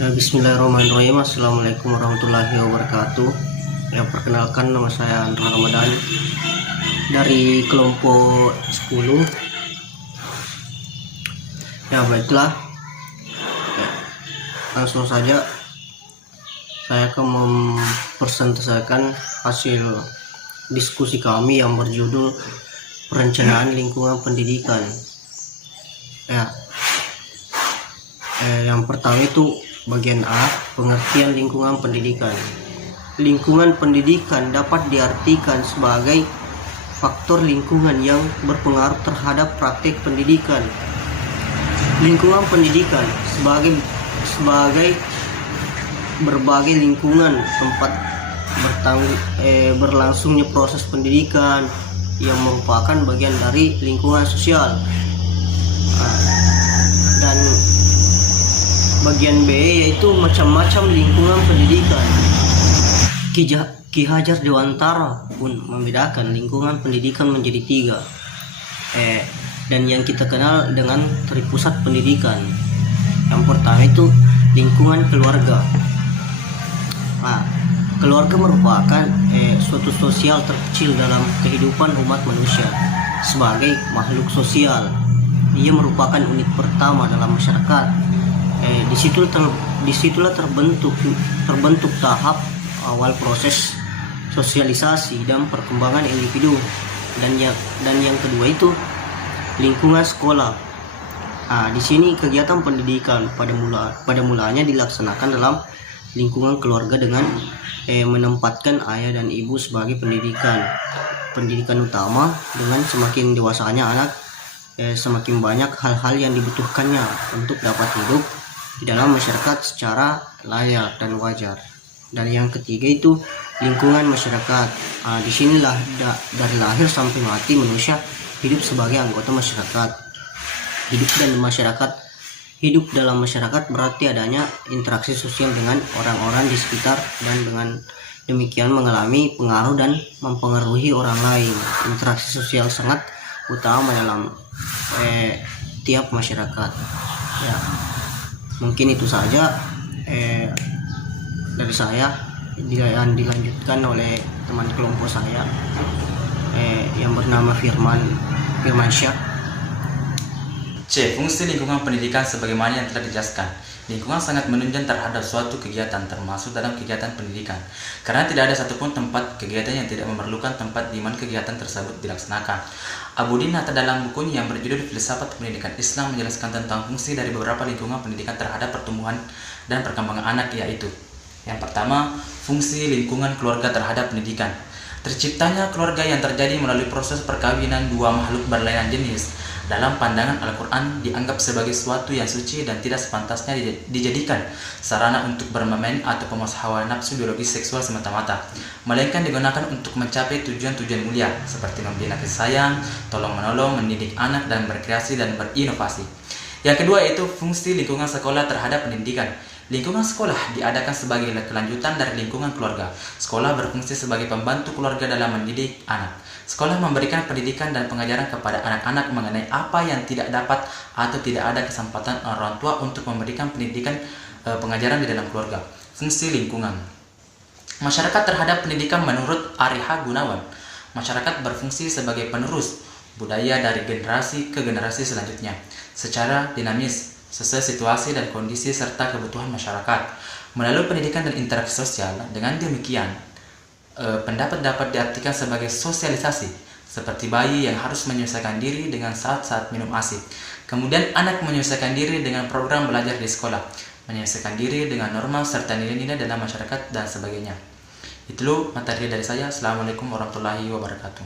Bismillahirrahmanirrahim. Assalamualaikum warahmatullahi wabarakatuh. Perkenalkan, nama saya Andra Ramadan dari kelompok 10. Baiklah, langsung saja saya akan mempresentasikan hasil diskusi kami yang berjudul perencanaan lingkungan pendidikan. Yang pertama itu bagian A, pengertian lingkungan pendidikan. Lingkungan pendidikan dapat diartikan sebagai faktor lingkungan yang berpengaruh terhadap praktik pendidikan. Lingkungan pendidikan sebagai berbagai lingkungan tempat berlangsungnya proses pendidikan yang merupakan bagian dari lingkungan sosial. Dan bagian B yaitu macam-macam lingkungan pendidikan. Ki Hajar Dewantara pun membedakan lingkungan pendidikan menjadi 3, dan yang kita kenal dengan tripusat pendidikan. Yang pertama itu lingkungan keluarga. Keluarga merupakan suatu sosial terkecil dalam kehidupan umat manusia. Sebagai makhluk sosial, ia merupakan unit pertama dalam masyarakat. Disitulah terbentuk tahap awal proses sosialisasi dan perkembangan individu. Dan yang kedua itu lingkungan sekolah. Di sini kegiatan pendidikan pada mulanya dilaksanakan dalam lingkungan keluarga dengan menempatkan ayah dan ibu sebagai pendidikan utama. Dengan semakin dewasanya anak, semakin banyak hal-hal yang dibutuhkannya untuk dapat hidup di dalam masyarakat secara layak dan wajar. Dan yang ketiga itu lingkungan masyarakat. Di sinilah dari lahir sampai mati manusia hidup sebagai anggota masyarakat. Hidup dalam masyarakat berarti adanya interaksi sosial dengan orang-orang di sekitar, dan dengan demikian mengalami pengaruh dan mempengaruhi orang lain. Interaksi sosial sangat utama dalam tiap masyarakat. Mungkin itu saja dari saya. Dilanjutkan oleh teman kelompok saya yang bernama Firmansyah. C. Fungsi lingkungan pendidikan sebagaimana yang telah dijelaskan. Lingkungan sangat menunjang terhadap suatu kegiatan, termasuk dalam kegiatan pendidikan, karena tidak ada satupun tempat kegiatan yang tidak memerlukan tempat di mana kegiatan tersebut dilaksanakan. Abu Dinata dalam bukunya yang berjudul Filsafat Pendidikan Islam menjelaskan tentang fungsi dari beberapa lingkungan pendidikan terhadap pertumbuhan dan perkembangan anak, yaitu: yang pertama, fungsi lingkungan keluarga terhadap pendidikan. Terciptanya keluarga yang terjadi melalui proses perkawinan dua makhluk berlainan jenis dalam pandangan Al-Quran dianggap sebagai suatu yang suci dan tidak sepantasnya dijadikan sarana untuk bermain atau pemuas hawa nafsu biologis seksual semata-mata, melainkan digunakan untuk mencapai tujuan-tujuan mulia seperti membina kasih sayang, tolong-menolong, mendidik anak, dan berkreasi dan berinovasi. Yang kedua yaitu fungsi lingkungan sekolah terhadap pendidikan. Lingkungan sekolah diadakan sebagai kelanjutan dari lingkungan keluarga. Sekolah berfungsi sebagai pembantu keluarga dalam mendidik anak. Sekolah memberikan pendidikan dan pengajaran kepada anak-anak mengenai apa yang tidak dapat atau tidak ada kesempatan orang tua untuk memberikan pendidikan pengajaran di dalam keluarga. Fungsi lingkungan masyarakat terhadap pendidikan menurut Ariha Gunawan. Masyarakat berfungsi sebagai penerus budaya dari generasi ke generasi selanjutnya secara dinamis sesuai situasi dan kondisi serta kebutuhan masyarakat melalui pendidikan dan interaksi sosial. Dengan demikian, pendapat dapat diartikan sebagai sosialisasi, seperti bayi yang harus menyesuaikan diri dengan saat-saat minum ASI. Kemudian anak menyesuaikan diri dengan program belajar di sekolah, menyesuaikan diri dengan norma serta nilai-nilai dalam masyarakat dan sebagainya. Itu materi dari saya. Assalamualaikum warahmatullahi wabarakatuh.